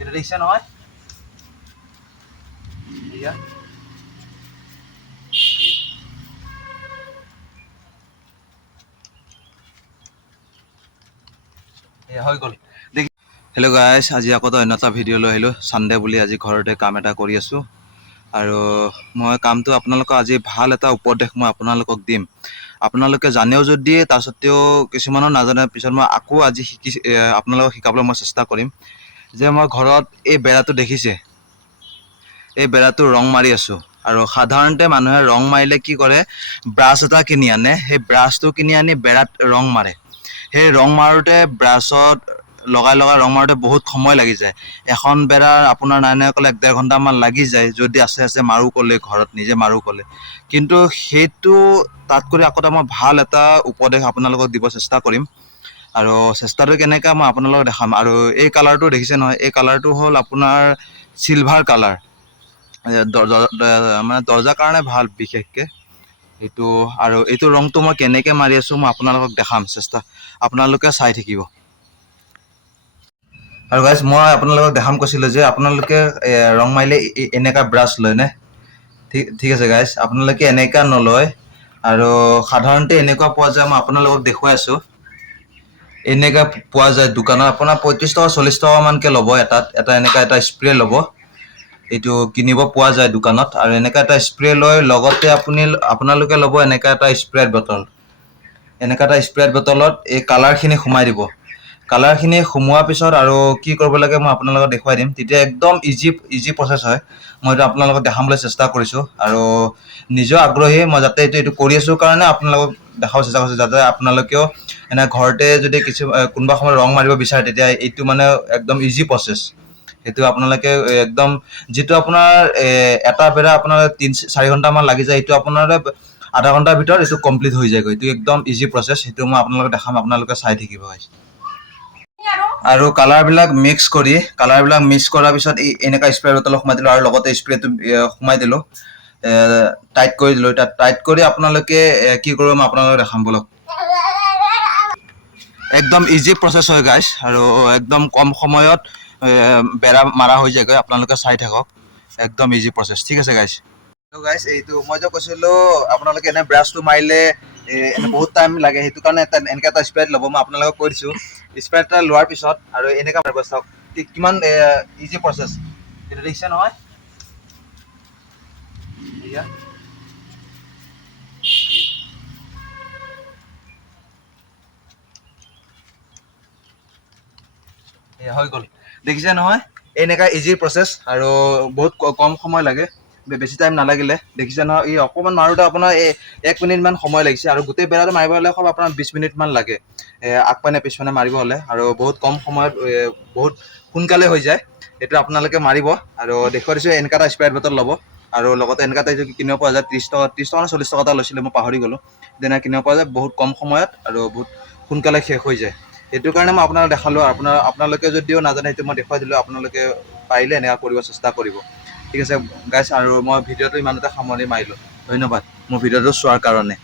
এটা দেখিছে নহয় এয়া হৈ গ'ল। হেল্ল' গাইজ, আজি আকৌ অন্য এটা ভিডিঅ' লৈ আহিলোঁ। ছানডে বুলি আজি ঘৰতে কাম এটা কৰি আছোঁ আৰু মই কামটো আপোনালোকক আজি ভাল এটা উপদেশ মই আপোনালোকক দিম। আপোনালোকে জানেও যদি তাৰ সত্ত্বেও কিছুমানৰ নাজানে, পিছত মই আকৌ আজি আপোনালোকক শিকাবলৈ মই চেষ্টা কৰিম। যে মই ঘৰত এই বেৰাটো দেখিছে, এই বেৰাটো ৰং মাৰি আছোঁ আৰু সাধাৰণতে মানুহে ৰং মাৰিলে কি কৰে, ব্ৰাছ এটা কিনি আনে, সেই ব্ৰাছটো কিনি আনি বেৰাত ৰং মাৰে। সেই ৰং মাৰোঁতে ব্ৰাছত লগাই ৰং মাৰোঁতে বহুত সময় লাগি যায়। এখন বেৰাৰ আপোনাৰ নাই ক'লে 1-1.5 ঘণ্টামান লাগি যায় যদি আছে মাৰোঁ ক'লে, ঘৰত নিজে মাৰোঁ ক'লে। কিন্তু সেইটো তাতকৈ আকৌ মই ভাল এটা উপদেশ আপোনালোকক দিব চেষ্টা কৰিম আৰু চেষ্টাটো কেনেকৈ মই আপোনালোকক দেখাম। আৰু এই কালাৰটো দেখিছে নহয়, এই কালাৰটো হ'ল আপোনাৰ চিলভাৰ কালাৰ, মানে দৰ্জাৰ কাৰণে ভাল বিশেষকৈ এইটো। আৰু এইটো ৰংটো মই কেনেকৈ মাৰি আছোঁ মই আপোনালোকক দেখাম, আপোনালোকে চাই থাকিব। আৰু গাইজ, মই আপোনালোকক দেখাম কৈছিলোঁ যে আপোনালোকে ৰং মাৰিলে এনেকুৱা ব্ৰাছ লয়নে? ঠিক আছে গাইজ, আপোনালোকে এনেকুৱা নলয়। আৰু সাধাৰণতে এনেকুৱা পোৱা যায়, মই আপোনালোকক দেখুৱাই আছোঁ। এনেকুৱা পোৱা যায় দোকানত, আপোনাৰ 35 টকা 40 টকামানকৈ ল'ব এটা এনেকুৱা এটা স্প্ৰে ল'ব। এইটো কিনিব পোৱা যায় দোকানত। আৰু এনেকুৱা এটা স্প্ৰে লৈ লগতে আপোনালোকে ল'ব এনেকুৱা এটা স্প্ৰে বটল। এনেকুৱা এটা স্প্ৰে বটলত এই কালাৰখিনি সোমাই দিব। কালাৰখিনি সোমোৱাৰ পিছত আৰু কি কৰিব লাগে মই আপোনালোকক দেখুৱাই দিম। তেতিয়া একদম ইজি প্ৰচেছ হয়। মই এইটো আপোনালোকক দেখাবলৈ চেষ্টা কৰিছোঁ আৰু নিজেও আগ্ৰহী, মই যাতে এইটো কৰি আছোঁ কাৰণে আপোনালোকক দেখাব চেষ্টা কৰিছোঁ, যাতে আপোনালোকেও ঘৰতে যদি কোনোবা সময়ত ৰং মাৰিব বিচাৰে, তেতিয়া এইটো মানে একদম ইজি প্ৰচেছ। সেইটো আপোনালোকে একদম, যিটো আপোনাৰ এটা বেৰা আপোনাৰ 3-4 ঘণ্টামান লাগি যায়, এইটো আপোনাৰ আধা ঘণ্টাৰ ভিতৰত এইটো কমপ্লিট হৈ যায়গৈ। এইটো একদম ইজি প্ৰচেছ। সেইটো মই আপোনালোকক দেখাম, আপোনালোকে চাই থাকিব। আৰু কালাৰবিলাক মিক্স কৰাৰ পিছত এনেকুৱা স্প্ৰে বটলত সোমাই দিলোঁ আৰু লগতে স্প্ৰেটো সোমাই দিলোঁ, টাইট কৰি দিলোঁ। টাইট কৰি আপোনালোকে কি কৰিব মই আপোনালোকক দেখাম বলক। একদম ইজি প্ৰচেছ হয় গাইজ, আৰু একদম কম সময়ত বেৰা মাৰা হৈ যায়গৈ। আপোনালোকে চাই থাকক, একদম ইজি প্ৰচেছ। ঠিক আছে গাইজ। গাইজ, এইটো মই যে কৈছিলোঁ আপোনালোকে এনে ব্ৰাছটো মাৰিলে বহুত টাইম লাগে, সেইটো কাৰণে এনেকৈ এটা স্প্ৰে ল'ব। মই আপোনালোকক কৈ দিছোঁ, স্প্ৰে এটা লোৱাৰ পিছত আৰু এনেকুৱা মাৰিব। চাওক কিমান ইজি প্ৰচেছ। এইটো দেখিছে নহয় এয়া হৈ গ'ল। দেখিছে নহয়, এনেকুৱা ইজি প্ৰচেছ আৰু বহুত কম সময় লাগে, বেছি টাইম নালাগিলে। দেখিছে নহয়, এই অকণমান মাৰোঁতে আপোনাৰ 1 মিনিটমান সময় লাগিছে আৰু গোটেই বেৰাটো মাৰিব হ'লে খুব আপোনাৰ 20 মিনিটমান লাগে, আগপানে পিছপানে মাৰিব হ'লে। আৰু বহুত কম সময়ত বহুত সোনকালে হৈ যায়। এইটো আপোনালোকে মাৰিব আৰু দেখুৱাই দিছোঁ। এনেকুৱা এটা স্প্ৰে বটল ল'ব আৰু লগতে এনেকুৱা এটা কিনিব পৰা যায় 30 টকা নে 40 টকা এটা লৈছিলে, মই পাহৰি গ'লোঁ। তেনেকৈ কিনিব পৰা যায় বহুত কম সময়ত আৰু বহুত সোনকালে শেষ হৈ যায়। সেইটো কাৰণে মই আপোনালোকক দেখালোঁ। আপোনালোকে যদিও নাজানে, সেইটো মই দেখুৱাই দিলোঁ। আপোনালোকে পাৰিলে এনেকুৱা কৰিব চেষ্টা কৰিব। ঠিক আছে গাইজ, আৰু মই ভিডিঅ'টো ইমানতে সামৰণি মাৰিলোঁ। ধন্যবাদ মোৰ ভিডিঅ'টো চোৱাৰ কাৰণে।